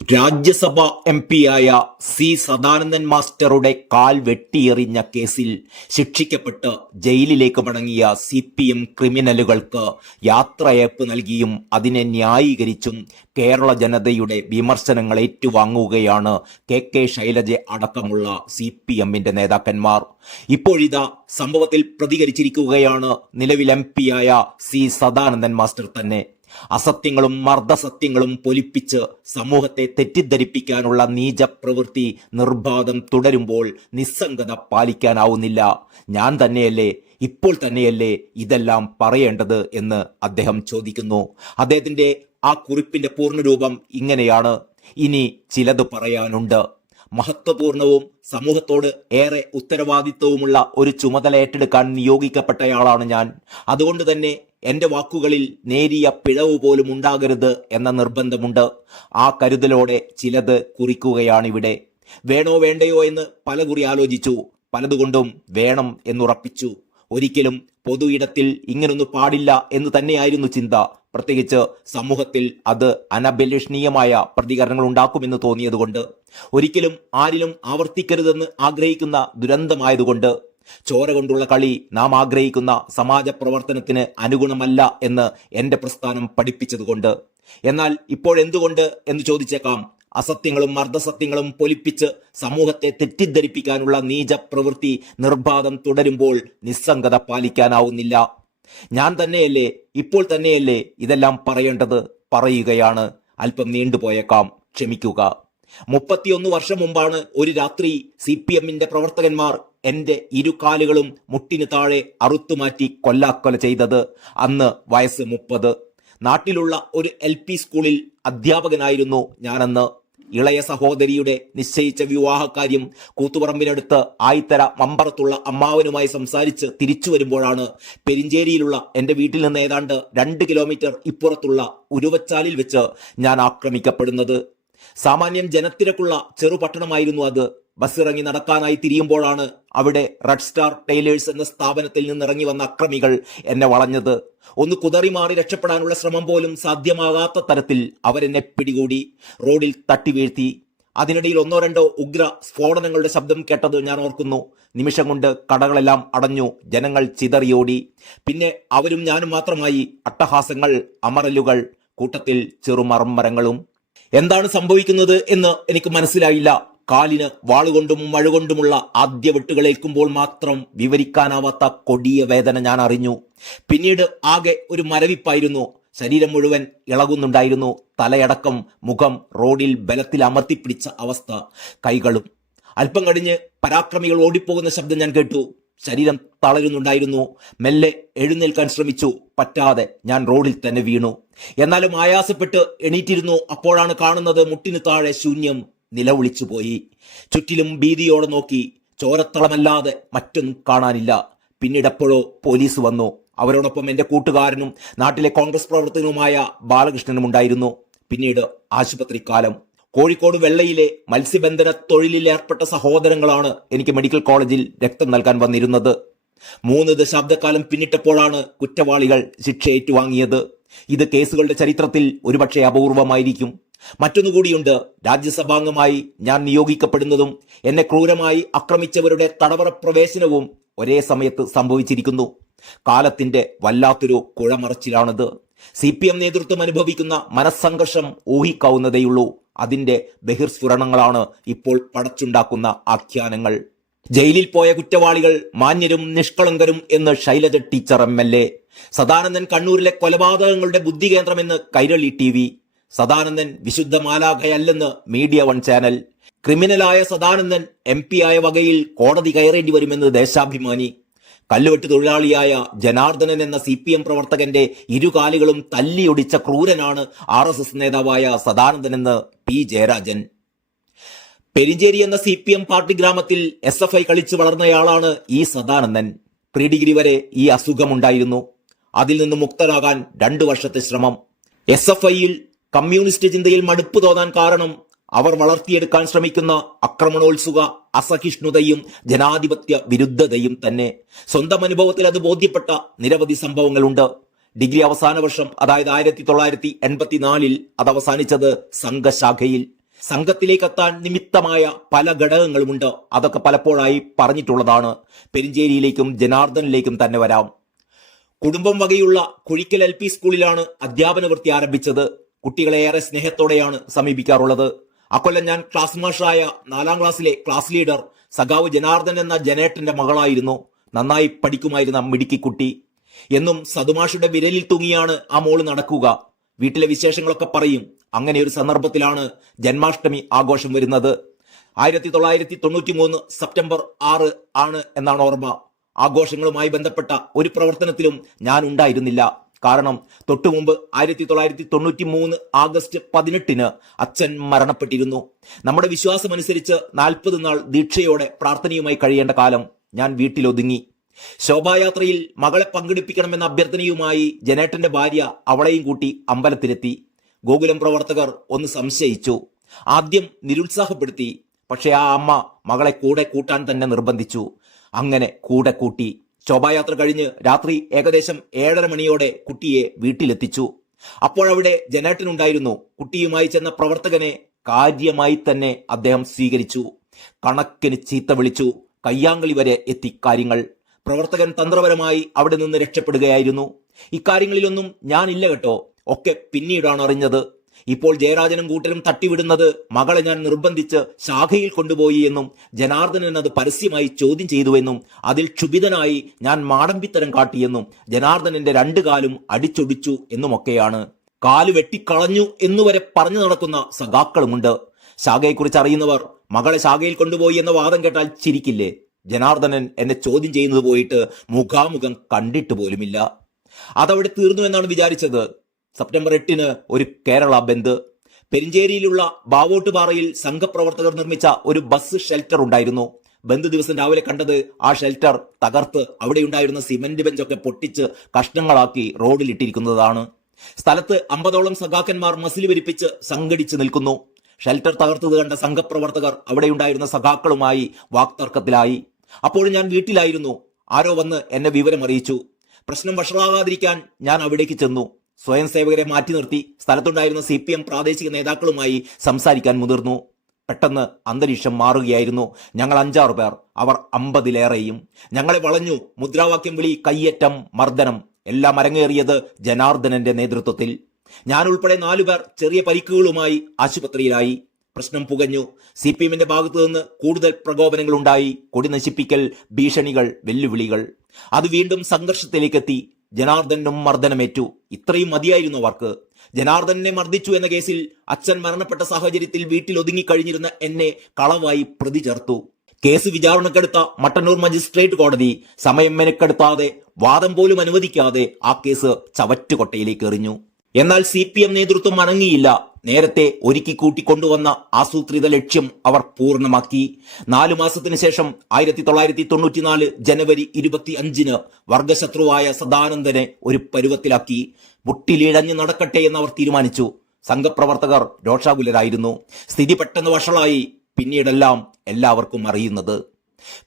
Rajya Sabha എംപിയായ C Sadanandan മാസ്റ്ററുടെ കാൽ വെട്ടിയെറിഞ്ഞ കേസിൽ ശിക്ഷിക്കപ്പെട്ട് ജയിലിലേക്ക് മടങ്ങിയ CPM ക്രിമിനലുകൾക്ക് യാത്രയയപ്പ് നൽകിയും അതിനെ ന്യായീകരിച്ചും കേരള ജനതയുടെ വിമർശനങ്ങൾ ഏറ്റുവാങ്ങുകയാണ് കെ ശൈലജ അടക്കമുള്ള CPMന്റെ നേതാക്കന്മാർ. ഇപ്പോഴിതാ സംഭവത്തിൽ പ്രതികരിച്ചിരിക്കുകയാണ് നിലവിൽ എംപിയായ സി സദാനന്ദൻ മാസ്റ്റർ തന്നെ. അസത്യങ്ങളും മർദ്ദസത്യങ്ങളും പൊലിപ്പിച്ച് സമൂഹത്തെ തെറ്റിദ്ധരിപ്പിക്കാനുള്ള നീച പ്രവൃത്തി നിർബാധം തുടരുമ്പോൾ നിസ്സംഗത പാലിക്കാനാവുന്നില്ല. ഞാൻ തന്നെയല്ലേ, ഇപ്പോൾ തന്നെയല്ലേ ഇതെല്ലാം പറയേണ്ടത് എന്ന് അദ്ദേഹം ചോദിക്കുന്നു. അദ്ദേഹത്തിന്റെ ആ കുറിപ്പിന്റെ പൂർണ്ണരൂപം ഇങ്ങനെയാണ്: ഇനി ചിലത് പറയാനുണ്ട്. മഹത്വപൂർണവും സമൂഹത്തോട് ഏറെ ഉത്തരവാദിത്വവുമുള്ള ഒരു ചുമതല ഏറ്റെടുക്കാൻ നിയോഗിക്കപ്പെട്ടയാളാണ് ഞാൻ. അതുകൊണ്ട് തന്നെ എന്റെ വാക്കുകളിൽ നേരിയ പിഴവ് പോലും ഉണ്ടാകരുത് എന്ന നിർബന്ധമുണ്ട്. ആ കരുതലോടെ ചിലത് കുറിക്കുകയാണിവിടെ. വേണോ വേണ്ടയോ എന്ന് പലകുറി ആലോചിച്ചു. പലതുകൊണ്ടും വേണം എന്നുറപ്പിച്ചു. ഒരിക്കലും പൊതു ഇടത്തിൽ ഇങ്ങനൊന്നു പാടില്ല എന്ന് തന്നെയായിരുന്നു ചിന്ത. പ്രത്യേകിച്ച് സമൂഹത്തിൽ അത് അനഭിലഷണീയമായ പ്രതികരണങ്ങൾ ഉണ്ടാക്കുമെന്ന് തോന്നിയതുകൊണ്ട്, ഒരിക്കലും ആരിലും ആവർത്തിക്കരുതെന്ന് ആഗ്രഹിക്കുന്ന ദുരന്തമായതുകൊണ്ട്, ചോര കൊണ്ടുള്ള കളി നാം ആഗ്രഹിക്കുന്ന സമാജ പ്രവർത്തനത്തിന് അനുഗുണമല്ല എന്ന് എന്റെ പ്രസ്ഥാനം പഠിപ്പിച്ചതുകൊണ്ട്. എന്നാൽ ഇപ്പോഴെന്തുകൊണ്ട് എന്ന് ചോദിച്ചേക്കാം. അസത്യങ്ങളും മർദ്ദസത്യങ്ങളും പൊലിപ്പിച്ച് സമൂഹത്തെ തെറ്റിദ്ധരിപ്പിക്കാനുള്ള നീച പ്രവൃത്തി നിർബാധം തുടരുമ്പോൾ നിസ്സംഗത പാലിക്കാനാവുന്നില്ല. ഞാൻ തന്നെയല്ലേ, ഇപ്പോൾ തന്നെയല്ലേ ഇതെല്ലാം പറയേണ്ടത്. പറയുകയാണ്. അല്പം നീണ്ടുപോയേക്കാം, ക്ഷമിക്കുക. 31 വർഷം മുമ്പാണ് ഒരു രാത്രി CPMന്റെ പ്രവർത്തകന്മാർ എന്റെ ഇരുകാലുകളും മുട്ടിന് താഴെ അറുത്തുമാറ്റി കൊല്ലാക്കൊല ചെയ്തത്. അന്ന് വയസ്സ് 30. നാട്ടിലുള്ള ഒരു LP സ്കൂളിൽ അധ്യാപകനായിരുന്നു ഞാനന്ന്. ഇളയ സഹോദരിയുടെ നിശ്ചയിച്ച വിവാഹകാര്യം കൂത്തുപറമ്പിനടുത്ത് ആയിത്തര മമ്പറത്തുള്ള അമ്മാവനുമായി സംസാരിച്ച് തിരിച്ചു വരുമ്പോഴാണ് പെരിഞ്ചേരിയിലുള്ള എന്റെ വീട്ടിൽ നിന്ന് ഏതാണ്ട് 2 കിലോമീറ്റർ ഇപ്പുറത്തുള്ള ഉരുവച്ചാലിൽ വെച്ച് ഞാൻ ആക്രമിക്കപ്പെടുന്നത്. സാമാന്യം ജനത്തിരക്കുള്ള ചെറുപട്ടണമായിരുന്നു അത്. ബസ്സിറങ്ങി നടക്കാനായി തിരിയുമ്പോഴാണ് അവിടെ റെഡ് സ്റ്റാർ ടൈലേഴ്സ് എന്ന സ്ഥാപനത്തിൽ നിന്നിറങ്ങി വന്ന അക്രമികൾ എന്നെ വളഞ്ഞത്. ഒന്ന് കുതറി മാറി രക്ഷപ്പെടാനുള്ള ശ്രമം പോലും സാധ്യമാകാത്ത തരത്തിൽ അവരെന്നെ പിടികൂടി റോഡിൽ തട്ടി വീഴ്ത്തി. അതിനിടയിൽ 1-2 ഉഗ്ര സ്ഫോടനങ്ങളുടെ ശബ്ദം കേട്ടത് ഞാൻ ഓർക്കുന്നു. നിമിഷം കൊണ്ട് കടകളെല്ലാം അടഞ്ഞു, ജനങ്ങൾ ചിതറിയോടി. പിന്നെ അവരും ഞാനും മാത്രമായി. അട്ടഹാസങ്ങൾ, അമറലുകൾ, കൂട്ടത്തിൽ ചെറുമർമ്മരങ്ങളും. എന്താണ് സംഭവിക്കുന്നത് എന്ന് എനിക്ക് മനസ്സിലായില്ല. കാലിന് വാളുകൊണ്ടും മഴുകൊണ്ടുമുള്ള ആദ്യ വെട്ടുകളേൽക്കുമ്പോൾ മാത്രം വിവരിക്കാനാവാത്ത കൊടിയ വേദന ഞാൻ അറിഞ്ഞു. പിന്നീട് ആകെ ഒരു മരവിപ്പായിരുന്നു. ശരീരം മുഴുവൻ ഇളകുന്നുണ്ടായിരുന്നു. തലയടക്കം മുഖം റോഡിൽ ബലത്തിൽ അമർത്തിപ്പിടിച്ച അവസ്ഥ. കൈകളും. അല്പം കഴിഞ്ഞ് പരാക്രമികൾ ഓടിപ്പോകുന്ന ശബ്ദം ഞാൻ കേട്ടു. ശരീരം തളരുന്നുണ്ടായിരുന്നു. മെല്ലെ എഴുന്നേൽക്കാൻ ശ്രമിച്ചു. പറ്റാതെ ഞാൻ റോഡിൽ തന്നെ വീണു. എന്നാലും ആയാസപ്പെട്ട് എണീറ്റിരുന്നു. അപ്പോഴാണ് കാണുന്നത് മുട്ടിന് താഴെ ശൂന്യം. നിലവിളിച്ചു പോയി. ചുറ്റിലും ഭീതിയോടെ നോക്കി. ചോരത്തളമല്ലാതെ മറ്റൊന്നും കാണാനില്ല. പിന്നീട് എപ്പോഴോ പോലീസ് വന്നു. അവരോടൊപ്പം എന്റെ കൂട്ടുകാരനും നാട്ടിലെ കോൺഗ്രസ് പ്രവർത്തകനുമായ ബാലകൃഷ്ണനും ഉണ്ടായിരുന്നു. പിന്നീട് ആശുപത്രി കാലം. കോഴിക്കോട് വെള്ളയിലെ മത്സ്യബന്ധന തൊഴിലിൽ ഏർപ്പെട്ട സഹോദരങ്ങളാണ് എനിക്ക് മെഡിക്കൽ കോളേജിൽ രക്തം നൽകാൻ വന്നിരുന്നത്. 3 ദശാബ്ദക്കാലം പിന്നിട്ടപ്പോഴാണ് കുറ്റവാളികൾ ശിക്ഷ ഏറ്റുവാങ്ങിയത്. ഇത് കേസുകളുടെ ചരിത്രത്തിൽ ഒരുപക്ഷെ അപൂർവമായിരിക്കും. മറ്റൊന്നുകൂടിയുണ്ട്. രാജ്യസഭാംഗമായി ഞാൻ നിയോഗിക്കപ്പെടുന്നതും എന്നെ ക്രൂരമായി ആക്രമിച്ചവരുടെ തടവറ പ്രവേശനവും ഒരേ സമയത്ത് സംഭവിച്ചിരിക്കുന്നു. കാലത്തിന്റെ വല്ലാത്തൊരു കുഴമറച്ചിലാണിത്. CPM നേതൃത്വം അനുഭവിക്കുന്ന മനസ്സംഘർഷം ഊഹിക്കാവുന്നതേയുള്ളൂ. അതിന്റെ ബഹിർസ്ഫുരണങ്ങളാണ് ഇപ്പോൾ പടച്ചുണ്ടാക്കുന്ന ആഖ്യാനങ്ങൾ. ജയിലിൽ പോയ കുറ്റവാളികൾ മാന്യരും നിഷ്കളങ്കരും എന്ന് ശൈലജ ടീച്ചർ MLA. സദാനന്ദൻ കണ്ണൂരിലെ കൊലപാതകങ്ങളുടെ ബുദ്ധികേന്ദ്രമെന്ന് കൈരളി TV. സദാനന്ദൻ വിശുദ്ധ മാലാഖയല്ലെന്ന് മീഡിയ 1 ചാനൽ. ക്രിമിനലായ സദാനന്ദൻ MP ആയ വകയിൽ കോടതി കയറേണ്ടി വരുമെന്ന് ദേശാഭിമാനി. കല്ലുവെട്ട് തൊഴിലാളിയായ ജനാർദ്ദനൻ എന്ന CPM പ്രവർത്തകന്റെ ഇരുകാലുകളും തല്ലിയൊടിച്ച ക്രൂരനാണ് RSS നേതാവായ സദാനന്ദൻ എന്ന് P ജയരാജൻ. പെരിഞ്ചേരി എന്ന CPM പാർട്ടി ഗ്രാമത്തിൽ SFI കളിച്ചു വളർന്നയാളാണ് ഈ സദാനന്ദൻ. പ്രീ ഡിഗ്രി വരെ ഈ അസുഖമുണ്ടായിരുന്നു. അതിൽ നിന്ന് മുക്തരാകാൻ 2 വർഷത്തെ ശ്രമം. SFIയിൽ കമ്മ്യൂണിസ്റ്റ് ചിന്തയിൽ മടുപ്പ് തോന്നാൻ കാരണം അവർ വളർത്തിയെടുക്കാൻ ശ്രമിക്കുന്ന ആക്രമണോത്സുക അസഹിഷ്ണുതയും ജനാധിപത്യ വിരുദ്ധതയും തന്നെ. സ്വന്തം അനുഭവത്തിൽ അത് ബോധ്യപ്പെട്ട നിരവധി സംഭവങ്ങളുണ്ട്. ഡിഗ്രി അവസാന വർഷം, അതായത് 1984 അത് അവസാനിച്ചത് സംഘശാഖയിൽ. സംഘത്തിലേക്കെത്താൻ നിമിത്തമായ പല ഘടകങ്ങളുമുണ്ട്. അതൊക്കെ പലപ്പോഴായി പറഞ്ഞിട്ടുള്ളതാണ്. പെരിഞ്ചേരിയിലേക്കും ജനാർദ്ദനിലേക്കും തന്നെ വരാം. കുടുംബം വകയുള്ള കുഴിക്കൽ LP സ്കൂളിലാണ് അധ്യാപന വൃത്തി ആരംഭിച്ചത്. കുട്ടികളെ ഏറെ സ്നേഹത്തോടെയാണ് സമീപിക്കാറുള്ളത്. അക്കൊല്ലം ഞാൻ ക്ലാസ് മാഷായ 4ാം ക്ലാസ്സിലെ ക്ലാസ് ലീഡർ സഖാവ് ജനാർദ്ദൻ എന്ന ജനേട്ടന്റെ മകളായിരുന്നു. നന്നായി പഠിക്കുമായിരുന്ന മിടുക്കിക്കുട്ടി. എന്നും സതുമാഷുടെ വിരലിൽ തൂങ്ങിയാണ് ആ മോള് നടക്കുക. വീട്ടിലെ വിശേഷങ്ങളൊക്കെ പറയും. അങ്ങനെ ഒരു സന്ദർഭത്തിലാണ് ജന്മാഷ്ടമി ആഘോഷം വരുന്നത്. 1993 സെപ്റ്റംബർ 6 ആണ് എന്നാണ് ഓർമ്മ. ആഘോഷങ്ങളുമായി ബന്ധപ്പെട്ട ഒരു പ്രവർത്തനത്തിലും ഞാൻ ഉണ്ടായിരുന്നില്ല. കാരണം തൊട്ടു മുമ്പ് 1993 ആഗസ്റ്റ് 18 അച്ഛൻ മരണപ്പെട്ടിരുന്നു. നമ്മുടെ വിശ്വാസമനുസരിച്ച് 40 നാൾ ദീക്ഷയോടെ പ്രാർത്ഥനയുമായി കഴിയേണ്ട കാലം ഞാൻ വീട്ടിലൊതുങ്ങി. ശോഭായാത്രയിൽ മകളെ പങ്കെടുപ്പിക്കണമെന്ന അഭ്യർത്ഥനയുമായി ജനേട്ടന്റെ ഭാര്യ അവളെയും കൂട്ടി അമ്പലത്തിലെത്തി. ഗോകുലം പ്രവർത്തകർ ഒന്ന് സംശയിച്ചു. ആദ്യം നിരുത്സാഹപ്പെടുത്തി. പക്ഷെ ആ അമ്മ മകളെ കൂടെ കൂട്ടാൻ തന്നെ നിർബന്ധിച്ചു. അങ്ങനെ കൂടെ കൂട്ടി. ശോഭായാത്ര കഴിഞ്ഞ് രാത്രി ഏകദേശം 7:30 മണിയോടെ കുട്ടിയെ വീട്ടിലെത്തിച്ചു. അപ്പോഴവിടെ ജനേട്ടനുണ്ടായിരുന്നു. കുട്ടിയുമായി ചെന്ന പ്രവർത്തകനെ കാര്യമായി തന്നെ അദ്ദേഹം സ്വീകരിച്ചു. കണക്കിന് ചീത്ത വിളിച്ചു. കയ്യാങ്കളി വരെ എത്തി കാര്യങ്ങൾ. പ്രവർത്തകൻ തന്ത്രപരമായി അവിടെ നിന്ന് രക്ഷപ്പെടുകയായിരുന്നു. ഇക്കാര്യങ്ങളിലൊന്നും ഞാനില്ല കേട്ടോ. ഒക്കെ പിന്നീടാണ് അറിഞ്ഞത്. ഇപ്പോൾ ജയരാജനും കൂട്ടരും തട്ടിവിടുന്നത് മകളെ ഞാൻ നിർബന്ധിച്ച് ശാഖയിൽ കൊണ്ടുപോയി എന്നും ജനാർദ്ദനൻ അത് പരസ്യമായി ചോദ്യം ചെയ്തുവെന്നും അതിൽ ക്ഷുഭിതനായി ഞാൻ മാടമ്പിത്തരം കാട്ടിയെന്നും ജനാർദ്ദനന്റെ 2 കാലും അടിച്ചൊടിച്ചു എന്നുമൊക്കെയാണ്. കാല് വെട്ടിക്കളഞ്ഞു എന്നുവരെ പറഞ്ഞു നടക്കുന്ന സഖാക്കളുമുണ്ട്. ശാഖയെക്കുറിച്ച് അറിയുന്നവർ മകളെ ശാഖയിൽ കൊണ്ടുപോയി എന്ന വാദം കേട്ടാൽ ചിരിക്കില്ലേ? ജനാർദ്ദനൻ എന്നെ ചോദ്യം ചെയ്യുന്നത് പോയിട്ട് മുഖാമുഖം കണ്ടിട്ട് പോലുമില്ല. അതവിടെ തീർന്നു എന്നാണ് വിചാരിച്ചത്. സെപ്റ്റംബർ 8 ഒരു കേരള ബന്ദ്. പെരിഞ്ചേരിയിലുള്ള ബാവോട്ടുപാറയിൽ സംഘപ്രവർത്തകർ നിർമ്മിച്ച ഒരു ബസ് ഷെൽട്ടർ ഉണ്ടായിരുന്നു. ബന്ദ് ദിവസം രാവിലെ കണ്ടത് ആ ഷെൽട്ടർ തകർത്ത് അവിടെയുണ്ടായിരുന്ന സിമന്റ് ബെഞ്ചൊക്കെ പൊട്ടിച്ച് കഷ്ണങ്ങളാക്കി റോഡിലിട്ടിരിക്കുന്നതാണ്. സ്ഥലത്ത് 50ഓളം സഖാക്കന്മാർ മസിൽ വിരിപ്പിച്ച് സംഘടിച്ച് നിൽക്കുന്നു. ഷെൽട്ടർ തകർത്തത് കണ്ട സംഘപ്രവർത്തകർ അവിടെയുണ്ടായിരുന്ന സഖാക്കളുമായി വാക്തർക്കത്തിലായി. അപ്പോഴും ഞാൻ വീട്ടിലായിരുന്നു. ആരോ വന്ന് എന്നെ വിവരം അറിയിച്ചു. പ്രശ്നം വഷളാകാതിരിക്കാൻ ഞാൻ അവിടേക്ക് ചെന്നു. സ്വയം സേവകരെ മാറ്റി നിർത്തി സ്ഥലത്തുണ്ടായിരുന്ന CPM പ്രാദേശിക നേതാക്കളുമായി സംസാരിക്കാൻ മുതിർന്നു. പെട്ടെന്ന് അന്തരീക്ഷം മാറുകയായിരുന്നു. ഞങ്ങൾ 5-6 പേർ, അവർ 50-ലേറെയും. ഞങ്ങളെ വളഞ്ഞു. മുദ്രാവാക്യം വിളി, കയ്യേറ്റം, മർദ്ദനം എല്ലാം അരങ്ങേറിയത് ജനാർദ്ദനന്റെ നേതൃത്വത്തിൽ. ഞാൻ ഉൾപ്പെടെ 4 പേർ ചെറിയ പരിക്കുകളുമായി ആശുപത്രിയിലായി. പ്രശ്നം പുകഞ്ഞു. CPMന്റെ ഭാഗത്തു നിന്ന് കൂടുതൽ പ്രകോപനങ്ങൾ ഉണ്ടായി. കൊടി നശിപ്പിക്കൽ, ഭീഷണികൾ, വെല്ലുവിളികൾ. അത് വീണ്ടും സംഘർഷത്തിലേക്കെത്തി. ജനാർദ്ദനും മർദ്ദനമേറ്റു. ഇത്രയും മതിയായിരുന്നു അവർക്ക്. ജനാർദ്ദനെ മർദ്ദിച്ചു എന്ന കേസിൽ അച്ഛൻ മരണപ്പെട്ട സാഹചര്യത്തിൽ വീട്ടിൽ ഒതുങ്ങിക്കഴിഞ്ഞിരുന്ന എന്നെ കളവായി പ്രതി ചേർത്തു. കേസ് വിചാരണക്കെടുത്ത മട്ടന്നൂർ മജിസ്ട്രേറ്റ് കോടതി സമയം മെനക്കെടുത്താതെ, വാദം പോലും അനുവദിക്കാതെ ആ കേസ് ചവറ്റുകൊട്ടയിലേക്ക് എറിഞ്ഞു. എന്നാൽ CPM നേതൃത്വം അനങ്ങിയില്ല. നേരത്തെ ഒരുക്കി കൂട്ടിക്കൊണ്ടുവന്ന ആസൂത്രിത ലക്ഷ്യം അവർ പൂർണ്ണമാക്കി. 4 മാസത്തിന് ശേഷം 1994 ജനുവരി 25 വർഗശത്രുവായ സദാനന്ദനെ ഒരു പരുവത്തിലാക്കി. മുട്ടിലിഴഞ്ഞ് നടക്കട്ടെ എന്നവർ തീരുമാനിച്ചു. സംഘപ്രവർത്തകർ രോഷാകുലരായിരുന്നു. സ്ഥിതി പെട്ടെന്ന് വഷളായി. പിന്നീടെല്ലാം എല്ലാവർക്കും അറിയുന്നത്.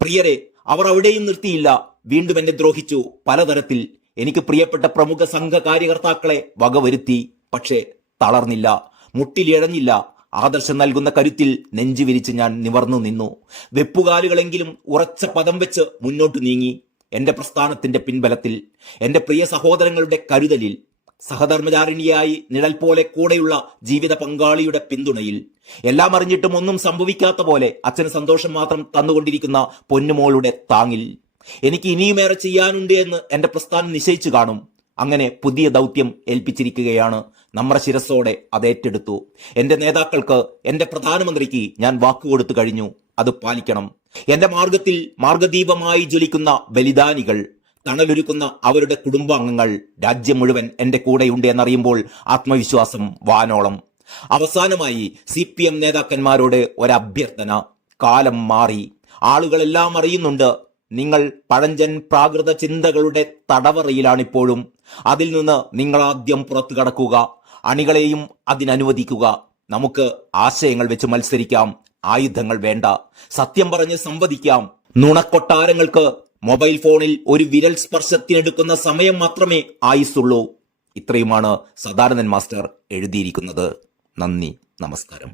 പ്രിയരെ, അവർ അവിടെയും നിർത്തിയില്ല. വീണ്ടും എന്നെ ദ്രോഹിച്ചു പലതരത്തിൽ. എനിക്ക് പ്രിയപ്പെട്ട പ്രമുഖ സംഘ കാര്യകർത്താക്കളെ വകവരുത്തി. പക്ഷേ തളർന്നില്ല, മുട്ടിലിഴഞ്ഞില്ല. ആദർശം നൽകുന്ന കരുത്തിൽ നെഞ്ചുവിരിച്ച് ഞാൻ നിവർന്നു നിന്നു. വെപ്പുകാലുകളെങ്കിലും ഉറച്ച പദം വെച്ച് മുന്നോട്ട് നീങ്ങി. എന്റെ പ്രസ്ഥാനത്തിന്റെ പിൻബലത്തിൽ, എന്റെ പ്രിയ സഹോദരങ്ങളുടെ കരുതലിൽ, സഹധർമ്മചാരിണിയായി നിഴൽ പോലെ കൂടെയുള്ള ജീവിത പങ്കാളിയുടെ പിന്തുണയിൽ. എല്ലാം അറിഞ്ഞിട്ടും ഒന്നും സംഭവിക്കാത്ത പോലെ അച്ഛന് സന്തോഷം മാത്രം തന്നുകൊണ്ടിരിക്കുന്ന പൊന്നുമോളുടെ താങ്ങിൽ. എനിക്ക് ഇനിയുമേറെ ചെയ്യാനുണ്ട് എന്ന് എന്റെ പ്രസ്ഥാനം നിശ്ചയിച്ചു കാണും. അങ്ങനെ പുതിയ ദൗത്യം ഏൽപ്പിച്ചിരിക്കുകയാണ്. നമ്മുടെ ശിരസ്സോടെ അതേറ്റെടുത്തു. എന്റെ നേതാക്കൾക്ക്, എന്റെ പ്രധാനമന്ത്രിക്ക് ഞാൻ വാക്കുകൊടുത്തു കഴിഞ്ഞു. അത് പാലിക്കണം. എന്റെ മാർഗത്തിൽ മാർഗദീപമായി ജ്വലിക്കുന്ന ബലിദാനികൾ, തണലൊരുക്കുന്ന അവരുടെ കുടുംബാംഗങ്ങൾ, രാജ്യം മുഴുവൻ എന്റെ കൂടെയുണ്ട് എന്നറിയുമ്പോൾ ആത്മവിശ്വാസം വാനോളം. അവസാനമായി CPM നേതാക്കന്മാരോട് ഒരഭ്യർത്ഥന. കാലം മാറി. ആളുകളെല്ലാം അറിയുന്നുണ്ട്. നിങ്ങൾ പഴഞ്ചൻ പ്രാകൃത ചിന്തകളുടെ തടവറയിലാണിപ്പോഴും. അതിൽ നിന്ന് നിങ്ങളാദ്യം പുറത്തു കടക്കുക. അണികളെയും അതിനനുവദിക്കുക. നമുക്ക് ആശയങ്ങൾ വെച്ച് മത്സരിക്കാം. ആയുധങ്ങൾ വേണ്ട. സത്യം പറഞ്ഞ് സംവദിക്കാം. നുണക്കൊട്ടാരങ്ങൾക്ക് മൊബൈൽ ഫോണിൽ ഒരു വിരൽ സ്പർശത്തിനെടുക്കുന്ന സമയം മാത്രമേ ആയുസുള്ളൂ. ഇത്രയുമാണ് സദാനന്ദൻ മാസ്റ്റർ എഴുതിയിരിക്കുന്നത്. നന്ദി, നമസ്കാരം.